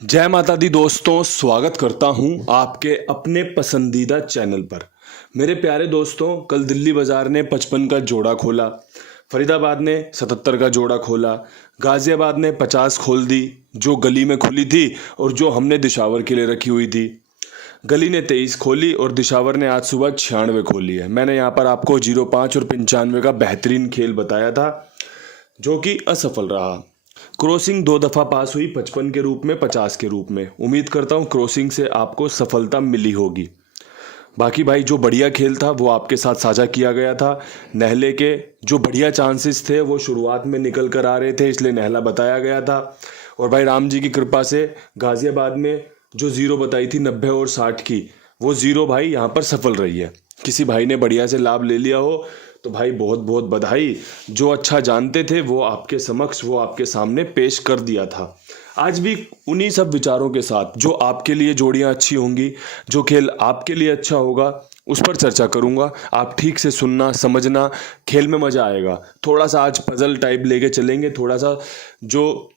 जय माता दी दोस्तों, स्वागत करता हूं आपके अपने पसंदीदा चैनल पर। मेरे प्यारे दोस्तों, कल दिल्ली बाजार ने 55 का जोड़ा खोला, फरीदाबाद ने 77 का जोड़ा खोला, गाजियाबाद ने 50 खोल दी जो गली में खुली थी और जो हमने दिशावर के लिए रखी हुई थी। गली ने 23 खोली और दिशावर ने आज सुबह 96 खोली है। मैंने यहाँ पर आपको 05 और 95 का बेहतरीन खेल बताया था जो कि असफल रहा। क्रॉसिंग 2 दफ़ा पास हुई, 55 के रूप में, 50 के रूप में। उम्मीद करता हूँ क्रॉसिंग से आपको सफलता मिली होगी। बाकी भाई जो बढ़िया खेल था वो आपके साथ साझा किया गया था। नहले के जो बढ़िया चांसेस थे वो शुरुआत में निकल कर आ रहे थे, इसलिए नहला बताया गया था। और भाई राम जी की कृपा से गाजियाबाद में जो 0 बताई थी 90 और 60 की, वो 0 भाई यहाँ पर सफल रही है। किसी भाई ने बढ़िया से लाभ ले लिया हो तो भाई बहुत बहुत बधाई। जो अच्छा जानते थे वो आपके समक्ष, वो आपके सामने पेश कर दिया था। आज भी उन्हीं सब विचारों के साथ जो आपके लिए जोड़ियां अच्छी होंगी, जो खेल आपके लिए अच्छा होगा, उस पर चर्चा करूंगा। आप ठीक से सुनना, समझना, खेल में मजा आएगा। थोड़ा सा आज पजल टाइप लेके चलेंगे, थोड़ा सा जो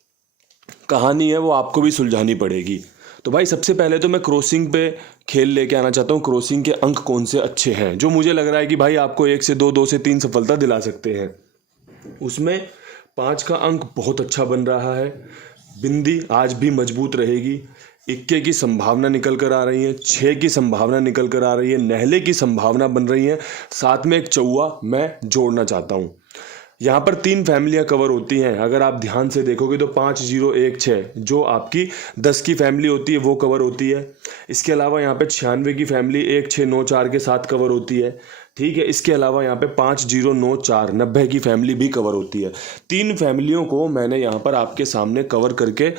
कहानी है वो आपको भी सुलझानी पड़ेगी। तो भाई सबसे पहले तो मैं क्रॉसिंग पे खेल लेके आना चाहता हूँ। क्रॉसिंग के अंक कौन से अच्छे हैं जो मुझे लग रहा है कि भाई आपको 1 से 2, 2 से 3 सफलता दिला सकते हैं। उसमें 5 का अंक बहुत अच्छा बन रहा है। बिंदी आज भी मजबूत रहेगी। इक्के की संभावना निकल कर आ रही है, 6 की संभावना निकल कर आ रही है, नहले की संभावना बन रही है, साथ में एक चौवा मैं जोड़ना चाहता हूँ। यहाँ पर 3 फैमिलियाँ कवर होती हैं। अगर आप ध्यान से देखोगे तो 5, 0, 1, 6 जो आपकी 10 की फैमिली होती है वो कवर होती है। इसके अलावा यहाँ पे 96 की फैमिली 1, 6, 9, 4 के साथ कवर होती है। ठीक है, इसके अलावा यहाँ पे 5, 0, 9, 4 90 की फैमिली भी कवर होती है। 3 फैमिलियों को मैंने यहाँ पर आपके सामने कवर करके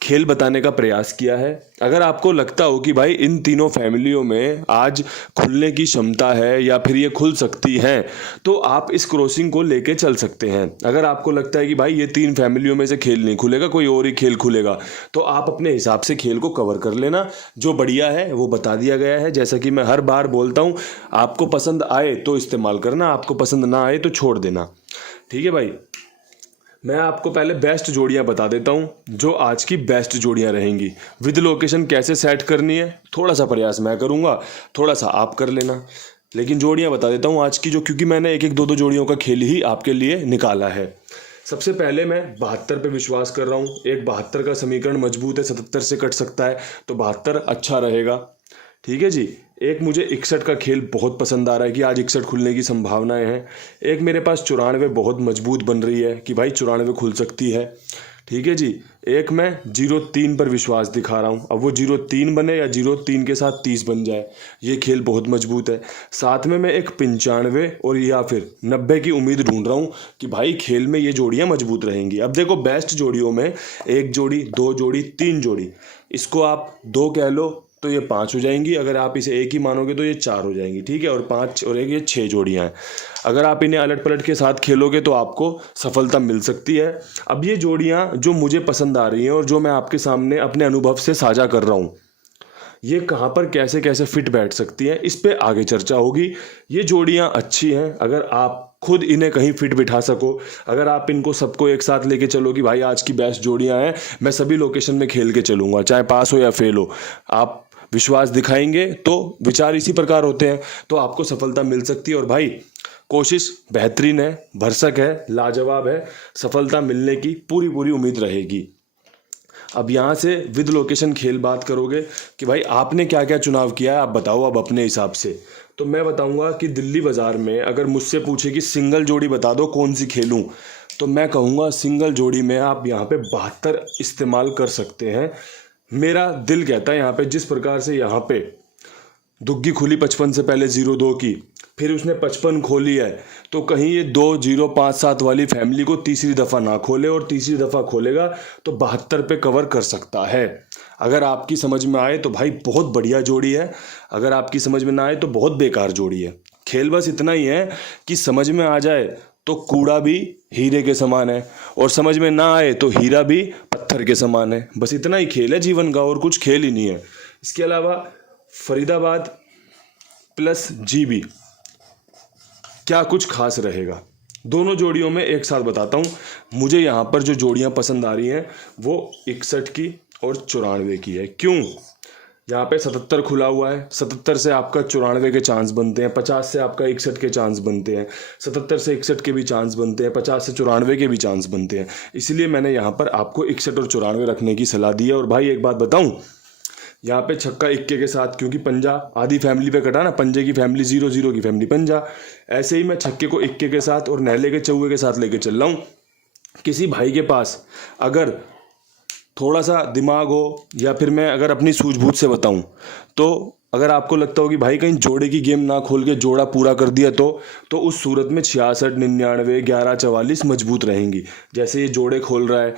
खेल बताने का प्रयास किया है। अगर आपको लगता हो कि भाई इन तीनों फैमिलियों में आज खुलने की क्षमता है या फिर ये खुल सकती हैं, तो आप इस क्रॉसिंग को लेके चल सकते हैं। अगर आपको लगता है कि भाई ये 3 फैमिलियों में से खेल नहीं खुलेगा, कोई और ही खेल खुलेगा, तो आप अपने हिसाब से खेल को कवर कर लेना। जो बढ़िया है वो बता दिया गया है। जैसा कि मैं हर बार बोलता हूँ, आपको पसंद आए तो इस्तेमाल करना, आपको पसंद ना आए तो छोड़ देना। ठीक है भाई, मैं आपको पहले बेस्ट जोड़ियां बता देता हूं जो आज की बेस्ट जोड़ियां रहेंगी। विद लोकेशन कैसे सेट करनी है थोड़ा सा प्रयास मैं करूंगा, थोड़ा सा आप कर लेना। लेकिन जोड़ियां बता देता हूं आज की, जो क्योंकि मैंने 1-1, 2-2 जोड़ियों का खेल ही आपके लिए निकाला है। सबसे पहले मैं 72 पे विश्वास कर रहा हूं। एक 72 का समीकरण मजबूत है, 77 से कट सकता है, तो 72 अच्छा रहेगा। ठीक है जी। एक मुझे 61 का खेल बहुत पसंद आ रहा है कि आज 61 खुलने की संभावनाएं हैं। एक मेरे पास 94 बहुत मजबूत बन रही है कि भाई 94 खुल सकती है। ठीक है जी। एक मैं 03 पर विश्वास दिखा रहा हूँ। अब वो 03 बने या 03 के साथ 30 बन जाए, ये खेल बहुत मजबूत है। साथ में मैं एक 95 और या फिर 90 की उम्मीद ढूंढ रहा हूँ कि भाई खेल में ये जोड़ियाँ मजबूत रहेंगी। अब देखो बेस्ट जोड़ियों में 1 जोड़ी, 2 जोड़ी, 3 जोड़ी, इसको आप 2 कह लो तो ये 5 हो जाएंगी। अगर आप इसे 1 ही मानोगे तो ये 4 हो जाएंगी। ठीक है, और 5 और 1 ये 6 जोड़ियां हैं। अगर आप इन्हें अलट पलट के साथ खेलोगे तो आपको सफलता मिल सकती है। अब ये जोड़ियां जो मुझे पसंद आ रही हैं और जो मैं आपके सामने अपने अनुभव से साझा कर रहा हूँ, ये कहाँ पर कैसे कैसे फिट बैठ सकती हैं, इस पे आगे चर्चा होगी। ये जोड़ियां अच्छी हैं अगर आप खुद इन्हें कहीं फिट बिठा सको। अगर आप इनको सबको एक साथ लेके चलो कि भाई आज की बेस्ट जोड़ियां हैं, मैं सभी लोकेशन में खेल के चलूंगा, चाहे पास हो या फेल हो, आप विश्वास दिखाएंगे तो विचार इसी प्रकार होते हैं, तो आपको सफलता मिल सकती है। और भाई कोशिश बेहतरीन है, भरसक है, लाजवाब है, सफलता मिलने की पूरी पूरी उम्मीद रहेगी। अब यहाँ से विद लोकेशन खेल बात करोगे कि भाई आपने क्या क्या चुनाव किया है, आप बताओ अब अपने हिसाब से। तो मैं बताऊंगा कि दिल्ली बाजार में अगर मुझसे पूछे कि सिंगल जोड़ी बता दो कौन सी खेलूं, तो मैं कहूँगा सिंगल जोड़ी में आप यहाँ पे 72 इस्तेमाल कर सकते हैं। मेरा दिल कहता है यहाँ पे जिस प्रकार से यहाँ पे दुग्गी खुली 55 से पहले 02 की, फिर उसने 55 खोली है, तो कहीं ये 2057 वाली फैमिली को तीसरी दफ़ा ना खोले, और तीसरी दफ़ा खोलेगा तो 72 पे कवर कर सकता है। अगर आपकी समझ में आए तो भाई बहुत बढ़िया जोड़ी है, अगर आपकी समझ में ना आए तो बहुत बेकार जोड़ी है। खेल बस इतना ही है कि समझ में आ जाए तो कूड़ा भी हीरे के समान है, और समझ में ना आए तो हीरा भी पत्थर के समान है। बस इतना ही खेल है जीवन का, और कुछ खेल ही नहीं है। इसके अलावा फरीदाबाद प्लस जीबी क्या कुछ खास रहेगा, दोनों जोड़ियों में एक साथ बताता हूँ। मुझे यहाँ पर जो जोड़ियाँ पसंद आ रही हैं वो 61 की और 94 की है। क्यों? यहाँ पे 77 खुला हुआ है, 77 से आपका 94 के चांस बनते हैं, 50 से आपका 61 के चांस बनते हैं, 77 से 61 के भी चांस बनते हैं, 50 से 94 के भी चांस बनते हैं। इसलिए मैंने यहाँ पर आपको 61 और 94 रखने की सलाह दी है। और भाई एक बात बताऊँ, यहाँ पे छक्का इक्के के साथ, क्योंकि पंजा आधी फैमिली पे कटा ना, पंजे की फैमिली 0-0 की फैमिली पंजा, ऐसे ही मैं छक्के को इक्के के साथ और नहले के चौके के साथ लेके चल रहा हूँ। किसी भाई के पास अगर थोड़ा सा दिमाग हो, या फिर मैं अगर अपनी सूझबूझ से बताऊं, तो अगर आपको लगता हो कि भाई कहीं जोड़े की गेम ना खोल के जोड़ा पूरा कर दिया तो उस सूरत में 66, 99, 11, 44 मजबूत रहेंगी। जैसे ये जोड़े खोल रहा है,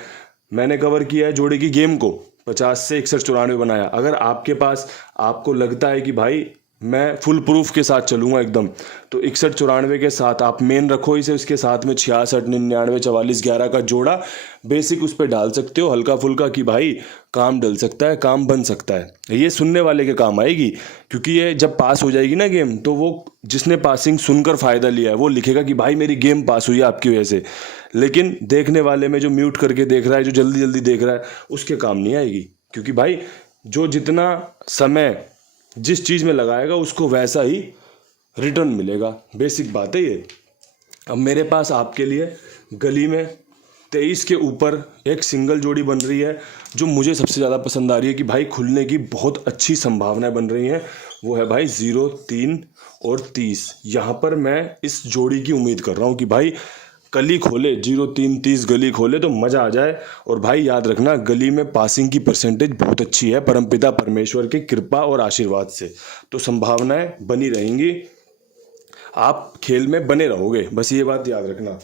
मैंने कवर किया है जोड़े की गेम को, 50 से 61, 94 बनाया। अगर आपके पास आपको लगता है कि भाई मैं फुल प्रूफ के साथ चलूँगा एकदम, तो 61, 94 के साथ आप मेन रखो इसे, उसके साथ में 66, 99, 44, 11 का जोड़ा बेसिक उस पर डाल सकते हो हल्का फुल्का, कि भाई काम डल सकता है, काम बन सकता है। ये सुनने वाले के काम आएगी, क्योंकि ये जब पास हो जाएगी ना गेम, तो वो जिसने पासिंग सुनकर फ़ायदा लिया है वो लिखेगा कि भाई मेरी गेम पास हुई है आपकी वजह से। लेकिन देखने वाले में जो म्यूट करके देख रहा है, जो जल्दी जल्दी देख रहा है, उसके काम नहीं आएगी। क्योंकि भाई जो जितना समय जिस चीज़ में लगाएगा उसको वैसा ही रिटर्न मिलेगा, बेसिक बात है ये। अब मेरे पास आपके लिए गली में 23 के ऊपर एक सिंगल जोड़ी बन रही है, जो मुझे सबसे ज़्यादा पसंद आ रही है, कि भाई खुलने की बहुत अच्छी संभावनाएं बन रही हैं। वो है भाई 0, 3 और 30। यहाँ पर मैं इस जोड़ी की उम्मीद कर रहा हूँ कि भाई गली खोले, 0, 3, 30 गली खोले तो मज़ा आ जाए। और भाई याद रखना, गली में पासिंग की परसेंटेज बहुत अच्छी है परमपिता परमेश्वर की कृपा और आशीर्वाद से, तो संभावनाएं बनी रहेंगी। आप खेल में बने रहोगे, बस ये बात याद रखना।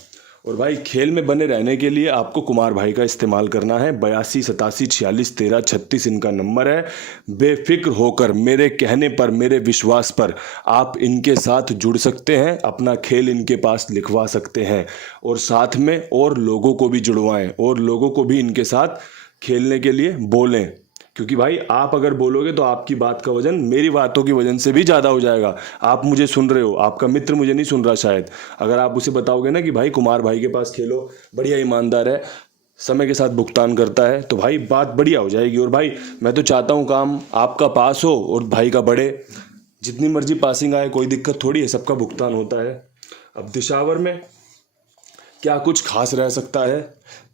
और भाई खेल में बने रहने के लिए आपको कुमार भाई का इस्तेमाल करना है। 82 87 46 13 36 इनका नंबर है। बेफिक्र होकर मेरे कहने पर, मेरे विश्वास पर आप इनके साथ जुड़ सकते हैं, अपना खेल इनके पास लिखवा सकते हैं, और साथ में और लोगों को भी जुड़वाएं, और लोगों को भी इनके साथ खेलने के लिए बोलें। क्योंकि भाई आप अगर बोलोगे तो आपकी बात का वजन मेरी बातों की वजन से भी ज़्यादा हो जाएगा। आप मुझे सुन रहे हो, आपका मित्र मुझे नहीं सुन रहा शायद। अगर आप उसे बताओगे ना कि भाई कुमार भाई के पास खेलो, बढ़िया ईमानदार है, समय के साथ भुगतान करता है, तो भाई बात बढ़िया हो जाएगी। और भाई मैं तो चाहता हूँ काम आपका पास हो और भाई का बढ़े। जितनी मर्जी पासिंग आए कोई दिक्कत थोड़ी है, सबका भुगतान होता है। अब दिशावर में क्या कुछ खास रह सकता है?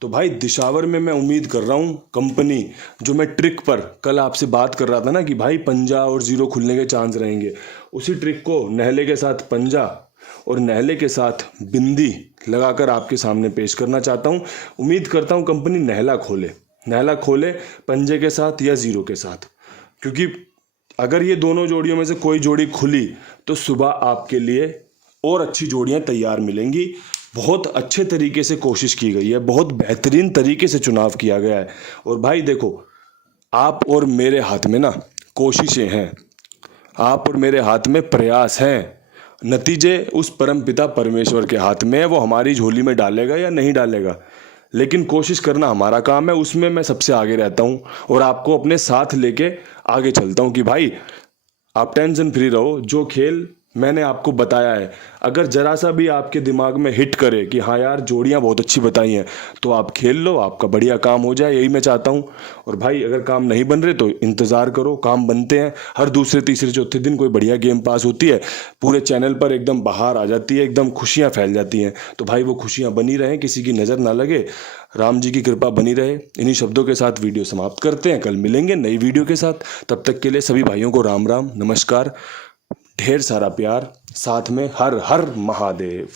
तो भाई दिशावर में मैं उम्मीद कर रहा हूँ कंपनी, जो मैं ट्रिक पर कल आपसे बात कर रहा था ना कि भाई पंजा और 0 खुलने के चांस रहेंगे, उसी ट्रिक को नहले के साथ पंजा और नहले के साथ बिंदी लगाकर आपके सामने पेश करना चाहता हूँ। उम्मीद करता हूँ कंपनी नहला खोले पंजे के साथ या 0 के साथ, क्योंकि अगर ये दोनों जोड़ियों में से कोई जोड़ी खुली तो सुबह आपके लिए और अच्छी जोड़ियाँ तैयार मिलेंगी। बहुत अच्छे तरीके से कोशिश की गई है, बहुत बेहतरीन तरीके से चुनाव किया गया है। और भाई देखो, आप और मेरे हाथ में ना कोशिशें हैं, आप और मेरे हाथ में प्रयास हैं, नतीजे उस परमपिता परमेश्वर के हाथ में है, वो हमारी झोली में डालेगा या नहीं डालेगा। लेकिन कोशिश करना हमारा काम है, उसमें मैं सबसे आगे रहता हूँ और आपको अपने साथ लेके आगे चलता हूँ कि भाई आप टेंशन फ्री रहो। जो खेल मैंने आपको बताया है, अगर जरा सा भी आपके दिमाग में हिट करे कि हाँ यार जोड़ियाँ बहुत अच्छी बताई हैं, तो आप खेल लो, आपका बढ़िया काम हो जाए, यही मैं चाहता हूँ। और भाई अगर काम नहीं बन रहे तो इंतज़ार करो, काम बनते हैं। हर दूसरे तीसरे चौथे दिन कोई बढ़िया गेम पास होती है, पूरे चैनल पर एकदम बहार आ जाती है, एकदम खुशियाँ फैल जाती हैं। तो भाई वो खुशियाँ बनी रहें, किसी की नज़र ना लगे, राम जी की कृपा बनी रहे। इन्हीं शब्दों के साथ वीडियो समाप्त करते हैं, कल मिलेंगे नई वीडियो के साथ। तब तक के लिए सभी भाइयों को राम राम, नमस्कार, ढेर सारा प्यार, साथ में हर हर महादेव।